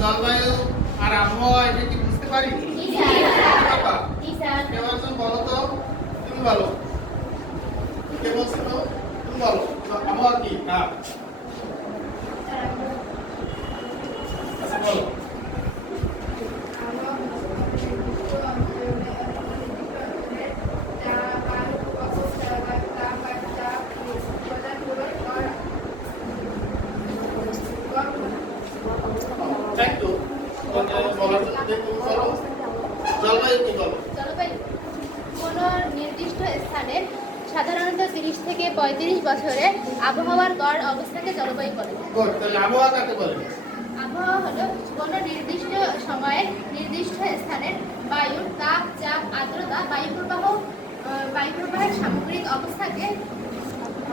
জলবায়ু আর আবহাওয়া এটা কি বুঝতে পারি? কেউ একজন বলো তো, তুমি বলো, কে বলছো তো? তুমি বলো আবহাওয়া কি? আচ্ছা বলো। কোনো নির্দিষ্ট স্থানে সাধারণত 30 থেকে 35 বছরে আবহাওয়ার গড় অবস্থাকে জলবায়ু বলে। আবহাওয়া কাকে বলে? আবহাওয়া হলো কোনো নির্দিষ্ট সময়ে নির্দিষ্ট স্থানের বায়ুর তাপ, চাপ, আর্দ্রতা, বায়ুপ্রবাহের সামগ্রিক অবস্থাকে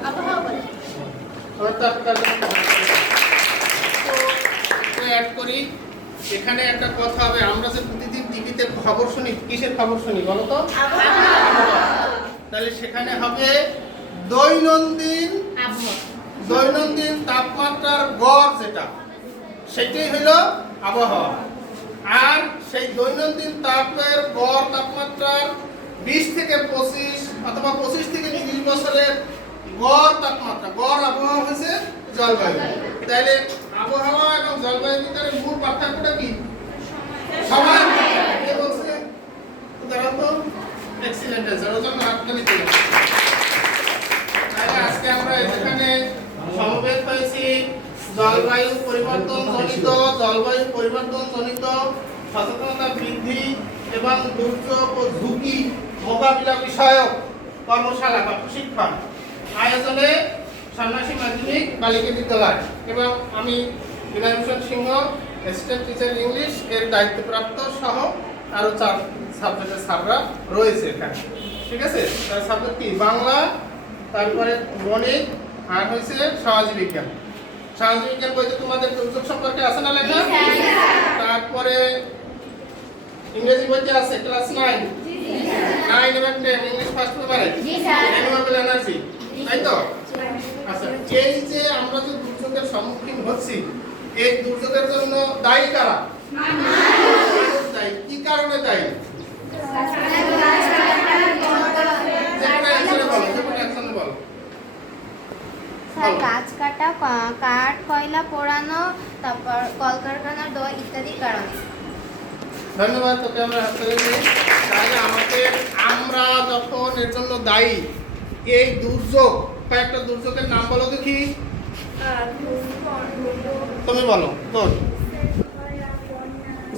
আবহাওয়া বলে। এখানে একটা কথা হবে, আমরা যে প্রতিদিন টিভিতে খবর শুনি, কিসের খবর শুনি বলো তো? তাহলে সেখানে হবে দৈনন্দিন তাপমাত্রার গড়, যেটা সেটাই হলো আবহাওয়া। আর সেই দৈনন্দিন তাপের গড় তাপমাত্রার 20 থেকে 25 অথবা 25 থেকে 30 বছরের গড় তাপমাত্রা, গড় আবহাওয়া হচ্ছে জলবায়ু। তাইলে আবহাওয়া এবং জলবায়ুর ভিতরে মূল পার্থক্যটা কি? সময়। কে বলছে? উদাহরণ তো এক্সিলেন্ট অ্যান্সার, ওর জন্য হাততালি দিই। তাহলে আজকে আমরা এখানে সমবেত হয়েছি জলবায়ু পরিবর্তন জনিত সচেতনতা বৃদ্ধি এবং দুর্যোগ ও ঝুঁকি মোকাবিলা বিষয়ক কর্মশালা বা প্রশিক্ষণ আয়োজনে সন্ন্যাসী মাধ্যমিক বালিকা বিদ্যালয় এবং আমি বিনয় ভূষণ সিংহ, অ্যাসিস্ট্যান্ট টিচার ইংলিশ এর দায়িত্বপ্রাপ্ত সহ আরো 4 সাবজেক্টের স্যাররা রয়েছে এখানে। ঠিক আছে? তার সাবজেক্ট কি? বাংলা, তারপরে গণিত, আর হয়েছে সামাজিক বিজ্ঞান। সামাজিক বিজ্ঞান বইতে তোমাদের দুর্যোগ সম্পর্কে আছে না লেখা? তারপরে ইংরেজি বইতে আছে ক্লাস 9 এবং 10 ইংলিশ ফার্স্ট পেপারে রিনিউয়েবল এনার্জি, তাই তো? আচ্ছা, এই যে আমরা যে দুর্যোগের সম্মুখীন হচ্ছি, এই দুর্যোগের জন্য দায়ী কারা? কি কারণে দায়ী? গাছ কাটা, কাঠ কয়লা পোড়ানো, তারপর কলকারখানার ধোঁয়া ইত্যাদি কারণে। ধন্যবাদ তোকে, আমরা হাততালি দিই। তাহলে আমরা যখন এর জন্য দায়ী, এই দুর্যোগ, কয়েকটা দুর্যোগের নাম বলো দেখি। তুমি বলো তোর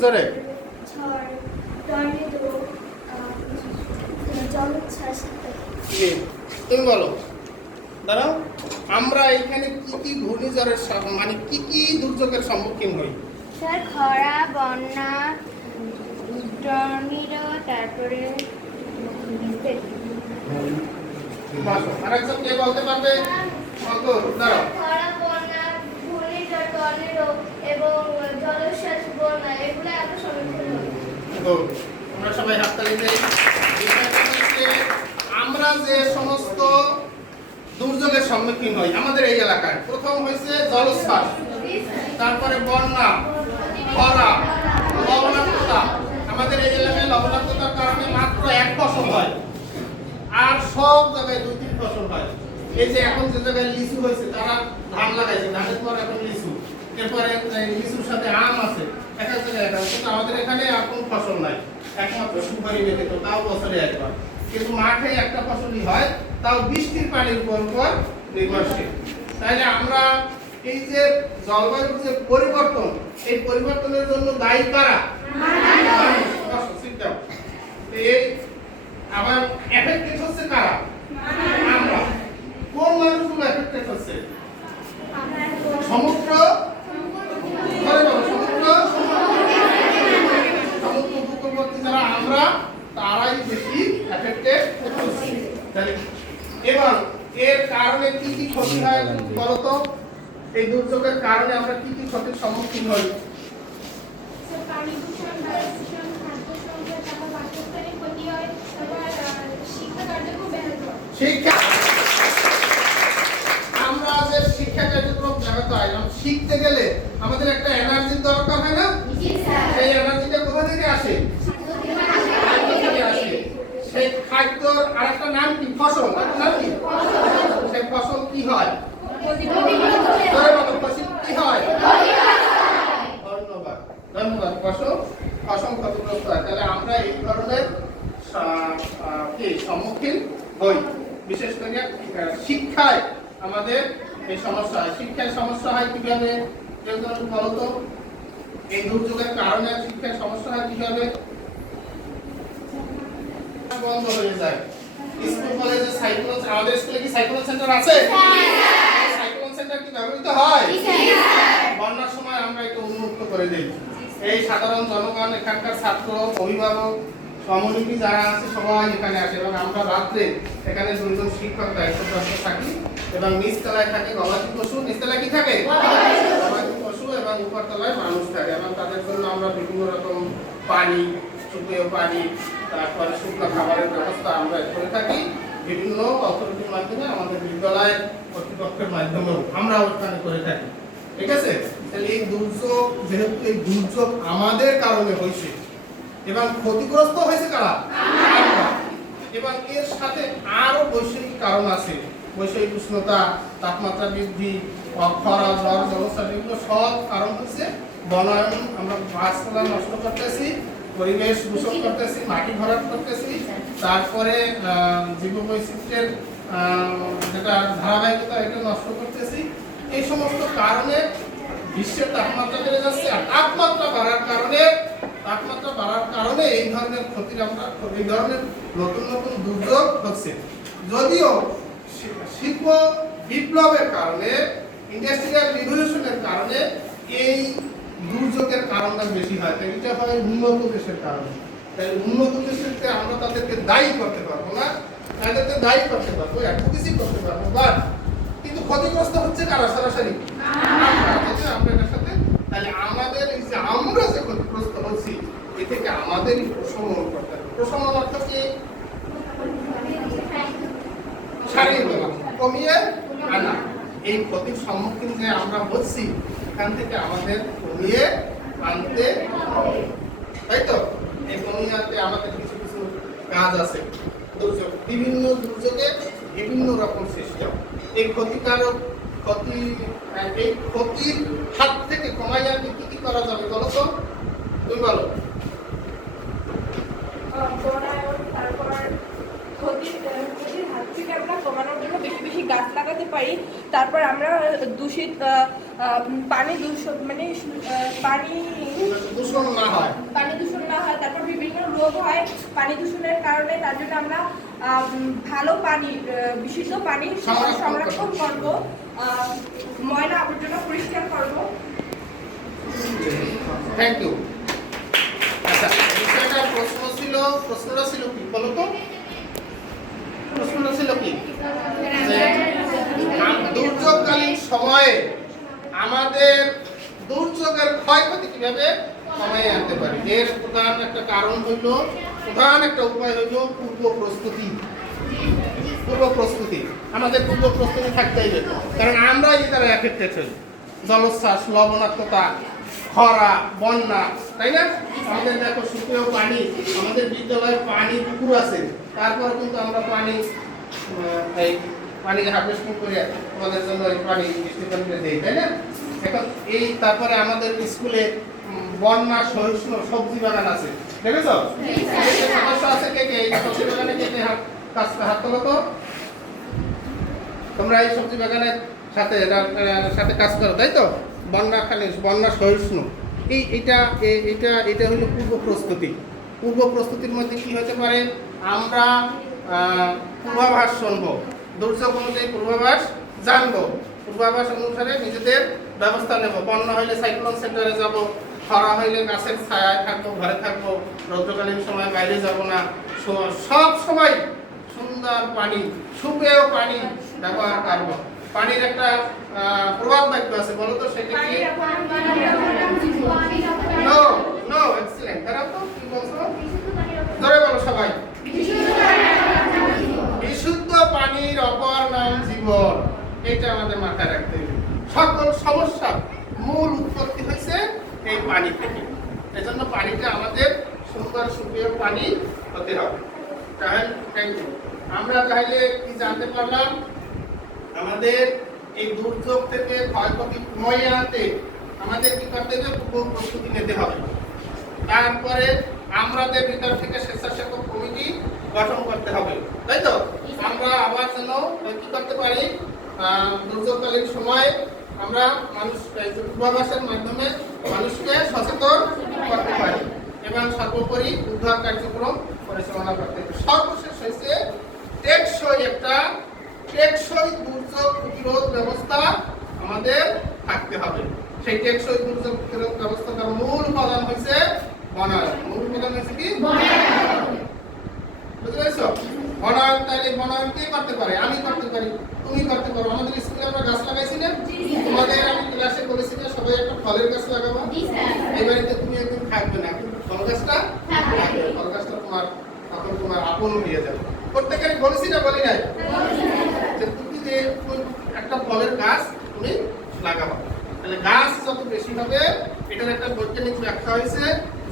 জোরে। তুমি বলো। দাঁড়াও, আমরা এখানে কি কি ঘূর্ণিঝড়ের মানে কি কি দুর্যোগের সম্মুখীন হই? স্যার, খরা, বন্যা, টর্নেডো, তারপরে আরেকজন কে বলতে পারবে? দাঁড়াও। খরা, বন্যা, ঘূর্ণিঝড়, টর্নেডো এবং জলোচ্ছ্বাস, বন্যা, এগুলো এত সম্মুখীন হই। আমরা সবাই হাততালি দেই। আমরা যে সমস্ত দুর্যোগের সম্মুখীন হই আমাদের এই এলাকায়, প্রথম হয়েছে জলোচ্ছ্বাস, তারপরে বন্যা, খরা, লবণাক্ততা। আমাদের এই এলাকায় লবণাক্ততার কারণে মাত্র 1 ফসল হয়, আর সব জায়গায় 2-3 ফসল হয়। এই যে এখন যে জায়গায় লিচু হয়েছে, তারা ধান লাগাইছে, ধানের পর এখন লিচু, এরপরে লিচুর সাথে আম আছে, এক এক জায়গায় এক, কিন্তু আমাদের এখানে আর কোনো ফসল নাই, একমাত্র সুপারি ব্যতীত, তাও বছরে একবার। কিন্তু মাঠে একটা ফসলই হয়, তাও বৃষ্টির পানির উপর নির্ভরশীল। তাহলে আমরা এই যে জলবায়ুর যে পরিবর্তন, এই পরিবর্তনের জন্য দায়ী কারা? এই আবার এফেক্টেড হচ্ছে কারা? আমরা। কোন মানুষগুলো এফেক্টেড হচ্ছে? সমুদ্র উপকূলবর্তী যারা আমরা, তারাই বেশি এফেক্টেড হচ্ছে। এবং এর কারণে কি কি ক্ষতি হয় বলতো? এই দুর্যোগের কারণে আমরা কি কি ক্ষতির সম্মুখীন হই? শিক্ষা, আমরা যে শিক্ষা কার্যক্রম ব্যাহত হয়, শিখতে গেলে আমাদের একটা এনার্জির দরকার হয় না? সেই এনার্জিটা কোথা থেকে আসে? খাদ্য থেকে আসে। সেই খাদ্যর আরেকটা নাম কি? ফসল। আরেকটা নাম কি? সেই ফসল কি হয়? ফসল কি হয়? ধন্যবাদ ধন্যবাদ। ফসল ক্ষতিগ্রস্ত হয়। তাহলে আমরা এই ধরনের সম্মুখীন হই। বিশেষ করে শিক্ষায় আমাদের এই সমস্যা হয়। শিক্ষায় সমস্যা হয় কিভাবে? বলতো এই দুর্যোগের কারণে শিক্ষায় সমস্যা হয় কিভাবে? বন্ধ হয়ে যায়। স্কুল কলেজে সাইক্লোন, আমাদের স্কুলে কি সাইক্লোন সেন্টার আছে? সাইক্লোন সেন্টার কি ব্যবহৃত হয়? বন্যার সময় আমরা এটা উন্মুক্ত করে দিই। এই সাধারণ জনগণ, এখানকার ছাত্র, অভিভাবক, কমিউনিটি যারা আছে সবাই এখানে আসে এবং আমরা রাত্রে এখানে 2 জন শিক্ষক দায়িত্বপ্রাপ্ত থাকি এবং নিচতলায় থাকে গবাদি পশু। নিচতলায় কি থাকে? গবাদি পশু এবং উপরতলায় মানুষ থাকে এবং তাদের জন্য আমরা বিভিন্ন রকম পানি, সুপেয় পানি, তারপরে শুকনো খাবারের ব্যবস্থা আমরা করে থাকি বিভিন্ন অথরিটির মাধ্যমে, আমাদের বিদ্যালয়ের কর্তৃপক্ষের মাধ্যমেও আমরা ওখানে করে থাকি। ঠিক আছে? তাহলে এই দুর্যোগ, যেহেতু এই দুর্যোগ আমাদের কারণে হয়েছে এবং ক্ষতিগ্রস্ত হয়েছে কারা? আমরা। এবং এর সাথে আরো বৈশ্বিক কারণ আছে। বৈশ্বিক উষ্ণতা, তাপমাত্রা বৃদ্ধি, খরা, ঝড়, জলোচ্ছ্বাস, এগুলো সব কারণ হচ্ছে বনায়ন। আমরা গাছপালা নষ্ট করতেছি, পরিবেশ দূষণ করতেছি, মাটি ভরাট করতেছি, তারপরে জীববৈচিত্র্যের যেটা ধারাবাহিকতা এটা নষ্ট করতেছি। এই সমস্ত কারণে বিশ্বের তাপমাত্রা বেড়ে যাচ্ছে। আর তাপমাত্রা বাড়ার কারণে এই ধরনের ক্ষতির আমরা, এই ধরনের নতুন নতুন দুর্যোগ হচ্ছে। যদিও শিল্প বিপ্লবের কারণে, ইন্ডাস্ট্রিয়াল রিভলিউশনের কারণে এই দুর্যোগের কারণটা বেশি হয়। এটা হয় উন্নত দেশের কারণে। তাই উন্নত দেশকে আমরা তাদেরকে দায়ী করতে পারবো না, তাদেরকে দায়ী করতে পারবো, অ্যাডভোকেসি করতে পারবো, বাট কিন্তু ক্ষতিগ্রস্ত হচ্ছে কারা? সরাসরি আমরা এটার সাথে। তাহলে আমাদের এই যে আমরা যে ক্ষতিগ্রস্ত হচ্ছি, এ থেকে আমাদেরই প্রশমন করতে হবে। প্রশমন অর্থ কি? সারিয়ে তোলা, কমিয়ে আনা। এই ক্ষতির সম্মুখীন যে আমরা হচ্ছি, এখান থেকে আমাদের কমিয়ে আনতে হবে, তাই তো? এই কমিয়ে আনতে আমাদের কিছু কিছু কাজ আছে। দুর্যোগ, বিভিন্ন দুর্যোগে বিভিন্ন রকম সিস্টেম। এই ক্ষতিকারক এই ক্ষতির হাত থেকে কমাই আনতে কি কি করা যাবে বলো তো? তুমি বলো। ক্ষতির হাত থেকে আমরা কমানোর জন্য বেশি বেশি গাছ লাগাতে পারি। তারপর আমরা দূষিত পানি পানি দূষণ না হয়, তারপর বিভিন্ন রোগ হয় পানি দূষণের কারণে। তার জন্য আমরা ভালো পানি, বিশুদ্ধ পানি সংরক্ষণ করব, ময়লা আবর্জনা পরিষ্কার করব। Thank you. আচ্ছা, বিষয়টা প্রশ্নটা ছিল কি বলো তো? প্রশ্নটা ছিল কি? দুর্যোগকালীন সময়ে আমাদের দুর্যোগের ক্ষয়ক্ষতি কিভাবে কমাই আনতে পারি? এর প্রধান একটা কারণ হইল, প্রধান একটা উপায় হইল পূর্ব প্রস্তুতি। আমাদের পূর্ব প্রস্তুতি থাকতেই হবে, কারণ আমরা এই দ্বারা এফেক্টেড হই। জলোচ্ছ্বাস, লবণাক্ততা, খরা, বন্যা, তাই না? আমাদের দেখো সুপেয় পানি, আমাদের বিদ্যালয়ে পানি পুকুর আছে, তারপরে কিন্তু আমরা এই পানি হারভেস্টিং করে আমাদের জন্য এই পানি বৃষ্টি পানিতে দেই, তাই না? এখন এই তারপরে আমাদের স্কুলে বন্যা সহিষ্ণু সবজি বাগান আছে, দেখেছো? সমস্যা আছে কে কে? এই সবজি বাগানে কে কে হাত তোলো তো? তোমরা এই সবজি বাগানের সাথে কাজ করো, তাই তো? বন্যা সহিষ্ণু, এটা হলো পূর্ব প্রস্তুতির মধ্যে কি হতে পারে? আমরা পূর্বাভাস শুনবো, দুর্যোগ অনুযায়ী পূর্বাভাস জানবো, পূর্বাভাস অনুসারে নিজেদের ব্যবস্থা নেব। বন্যা হইলে সাইক্লোন সেন্টারে যাব, খরা হইলে গাছের ছায়ায় থাকবো, ঘরে থাকবো, রৌদ্রকালীন সময় বাইরে যাব না। সব সময় সুন্দর পানি, সুপেয় পানি ব্যবহার করবো। পানির একটা প্রভাব বাক্য আছে, বলো তো সেটা কি? No excellent. তারা তো কি বলছো? ধরে বলো সবাই। বিশুদ্ধ পানির অপর নাম জীবন। এটা আমাদের মাথায় রাখতে হবে। সকল সমস্যা মূল উৎপত্তি হয়েছে এই পানি থেকে। এজন্য পানিটা আমাদের সুন্দর সুপ্রিয় পানি হতে হবে। তাহলে আমরা তাহলে কি জানতে পারলাম, আমাদের এই দুর্যোগ থেকে ক্ষয়ক্ষতি কমিয়ে আনতে আমাদের কি করতে হবে, পূর্ব প্রস্তুতি নিতে হবে। তারপরে আমাদের ভিতর থেকে স্বেচ্ছাসেবক কমিটি গঠন করতে হবে, তাই তো? আমরা আবার যেন কি করতে পারি, দুর্যোগকালীন সময় আমরা মানুষ পূর্বাভাসের মাধ্যমে মানুষকে সচেতন করতে পারি এবং সর্বোপরি উদ্ধার কার্যক্রম পরিচালনা করতে হবে। সর্বশেষ হয়েছে টেকসই দুর্যোগ প্রতিরোধ ব্যবস্থা আমাদের থাকতে হবে। সেই টেকসই দুর্যোগ প্রতিরোধ ব্যবস্থার মূল উপাদান হয়েছে বনায়ন। মূল উপাদান হয়েছে কি? বুঝতে পেরেছো? বনায়ন। তাহলে বনায়ন কে করতে পারে? আমি করতে পারি, তুমি করতে পারো। আমাদের স্কুলে আমরা গাছ লাগাইছি না? তোমাদের আমি ক্লাসে বলেছি না সবাই একটা ফলের গাছ লাগাবো? এই বাড়িতে তুমি একদিন থাকবে না, কিন্তু ফল গাছটা থাকবে। ফল গাছটা তোমার তখন তোমার আপন হয়ে যাবে। প্রত্যেকেরই বলেছি না, বলি নাই? যে তুমি যে একটা ফলের গাছ তুমি লাগাবো। তাহলে গাছ যত বেশি হবে, এটার একটা বৈজ্ঞানিক ব্যাখ্যা হয়েছে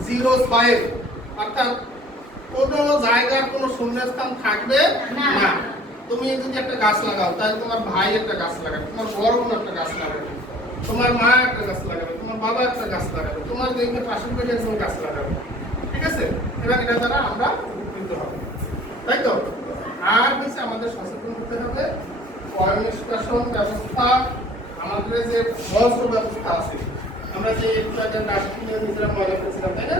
জিরো সয়েল, অর্থাৎ কোনো জায়গার কোনো শূন্যস্থান থাকবে না। তুমি যদি একটা গাছ লাগাও, তাহলে তোমার ভাই একটা গাছ লাগাবে, তোমার বড় বোন একটা গাছ লাগাবে, তোমার মা একটা গাছ লাগাবে, তোমার বাবা একটা গাছ লাগাবে, তোমার দেখবে পাশের বাড়ির একজন গাছ লাগাবে। ঠিক আছে? এবার এটা দ্বারা আমরা উপকৃত হব, তাই তো? আর হচ্ছে আমাদের সচেতন হতে হবে। পয় নিষ্কাশন ব্যবস্থা, আমাদের যে বজ্র ব্যবস্থা আছে, আমরা যে একটু আগে ডাস্টবিনে নিজেরা ময়লা ফেলছিলাম, তাই না?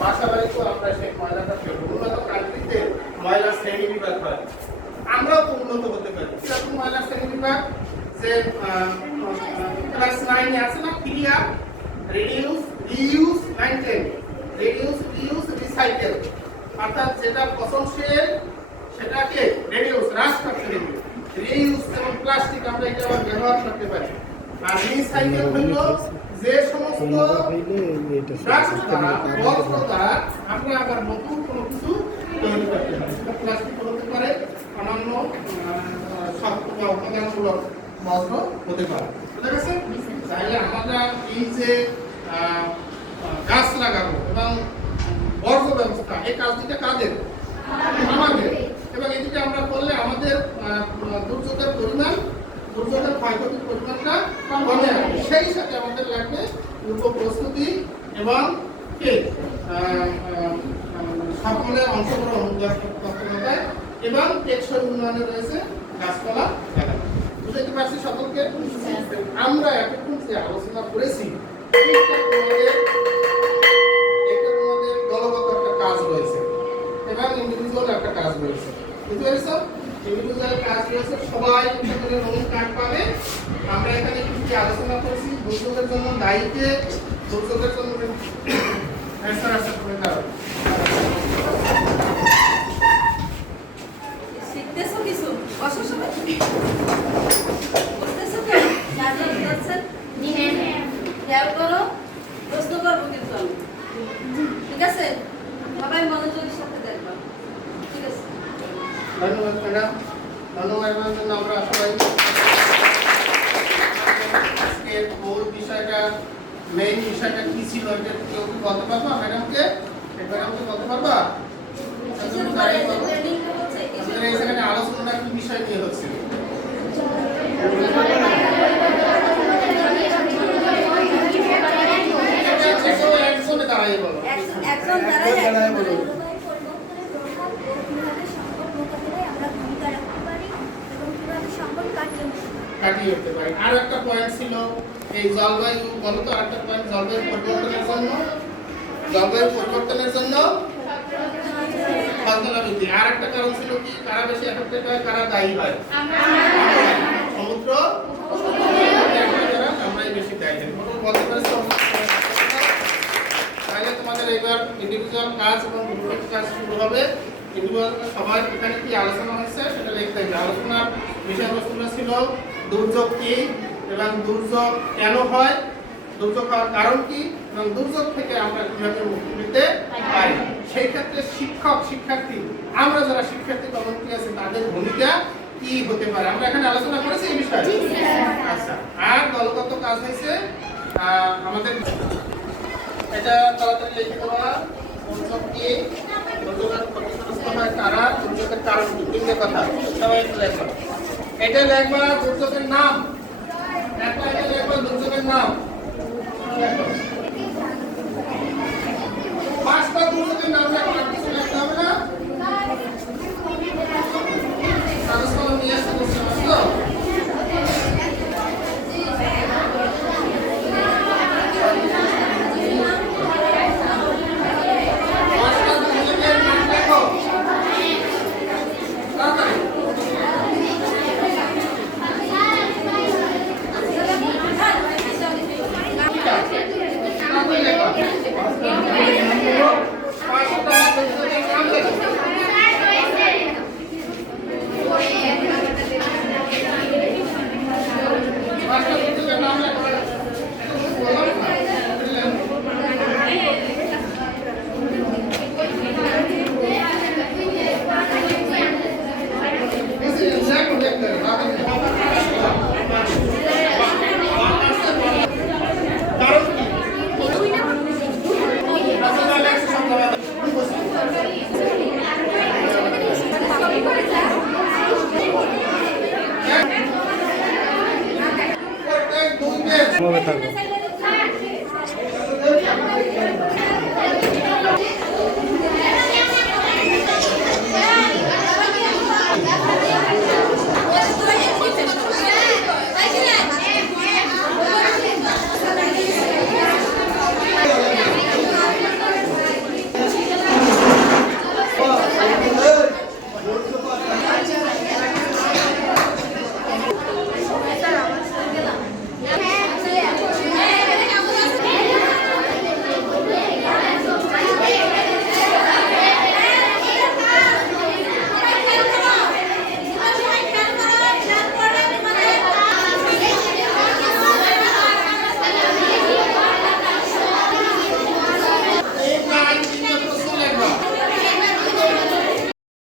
বাসা বাড়িতেও আমরা সেই ময়লাটা ফেলবো। উন্নত কান্ট্রিতে ময়লা শ্রেণী বিভাগ হয়, আমরাও তো উন্নত হতে পারি। কিরকম ময়লা শ্রেণী বিভাগ? যে ক্লাস 9 এ আছে না, clear, reduce, reuse, 9-10, reduce, reuse, recycle. অর্থাৎ যেটা পচনশীল সেটাকে রিডিউস, হ্রাস করতে হবে। রিইউজ যেমন প্লাস্টিক, আমরা এটা আবার ব্যবহার করতে পারি। আর রিসাইকেল হলো যে সমস্ত আমরা আবার নতুন কোনো কিছু তৈরি করতে পারি। প্লাস্টিক হতে পারে, অন্যান্য উপাদানমূলক বজ্র হতে পারে। বুঝা গেছে? তাহলে আমরা এই যে গাছ লাগাবো এবং বর্জ্য ব্যবস্থা, এই কাজ দুটা কাদের? আমাদের। এবং এই দুটো আমরা করলে আমাদের দুর্যোগের পরিমাণ, দুর্যোগের ক্ষয়ক্ষতির পরিমাণটা কমে আসবে। সেই সাথে আমাদের লাগবে পূর্ব প্রস্তুতি এবং সকলের অংশগ্রহণ তৎপরতায় এবং টেকসই উন্নয়নে রয়েছে গাছপালা লাগানো। বুঝতে পারছি সকলকে? আমরা এতক্ষণ যে আলোচনা করেছি, এটা তোমাদের দলগত একটা কাজ রয়েছে এবং ইন্ডিভিজুয়াল একটা কাজ রয়েছে। বুঝতে পেরেছো? ইন্ডিভিজুয়াল কাজ রয়েছে, সবাই এখানে রঙিন কার্ড পাবে। আমরা এখানে কিছু আলোচনা করেছি দুর্যোগের জন্য দায়ীকে, দুর্যোগের জন্য শিখতেছো কিছু? অসুবিধা বুঝতেছো তো? খেয়াল করো, প্রশ্ন করবো কিন্তু আমি। ঠিক আছে? সবাই মনোযোগের সাথে দেখবা। ঠিক আছে? ধন্যবাদ ম্যাডাম। ধন্যবাদ জন্য আমরা সবাই আজকের মূল বিষয়টা, মেইন বিষয়টা কি ছিল এটা কেউ কি বলতে পারবা ম্যাডামকে? ম্যাডামকে বলতে পারবা? এখানে আলোচনাটা কি বিষয় নিয়ে হচ্ছে? একজনে দাঁড়াই বলো। একজন দাঁড়াই বলো। কাটিয়ে উঠতে পারি। আর একটা পয়েন্ট ছিল এই জলবায়ু, বলো তো আরেকটা পয়েন্ট, জলবায়ু পরিবর্তনের জন্য, জলবায়ু পরিবর্তনের জন্য ফসল বৃদ্ধি। আর একটা কারণ ছিল কি, কারা বেশি এফেক্টেড হয়, কারা দায়ী হয়? সমুদ্র, আমরাই বেশি দায়ী। বলতে পারছো? তাহলে তোমাদের এবার ইন্ডিভিজুয়াল কাজ এবং গ্রুপের কাজ শুরু হবে। ইন্ডিভিজুয়াল সবার এখানে কি আলোচনা হয়েছে সেটা লিখতে হবে। আলোচনার বিষয়বস্তুটা ছিল দুর্যোগ কি এবং দুর্যোগ কেন হয়, দুর্যোগ হওয়ার কারণ কি এবং দুর্যোগ থেকে আমরা কিভাবে মুক্তি পেতে পারি। সেই ক্ষেত্রে শিক্ষক, শিক্ষার্থী, আমরা যারা শিক্ষার্থী কমিউনিটি আছে তাদের ভূমিকা কি হতে পারে আমরা এখানে আলোচনা করেছি এই বিষয়ে। আচ্ছা, আর দলগত কাজ হয়েছে আমাদের এটা তাড়াতাড়ি লিখে দেওয়া দুর্যোগ কি দুর্যোগের ক্ষতিগ্রস্ত হয় কারা দুর্যোগের কারণ কি তিনটে কথা সবাই একটু লেখো এটা লেখবা দুর্যোগের নাম একটা এটা লেখবা দুর্যোগের নাম পাঁচটা দুর্যোগের নাম লেখবা কিছু লিখতে হবে না কাগজ কলম নিয়ে আসতে বলছি তো ভাবে থাকবো।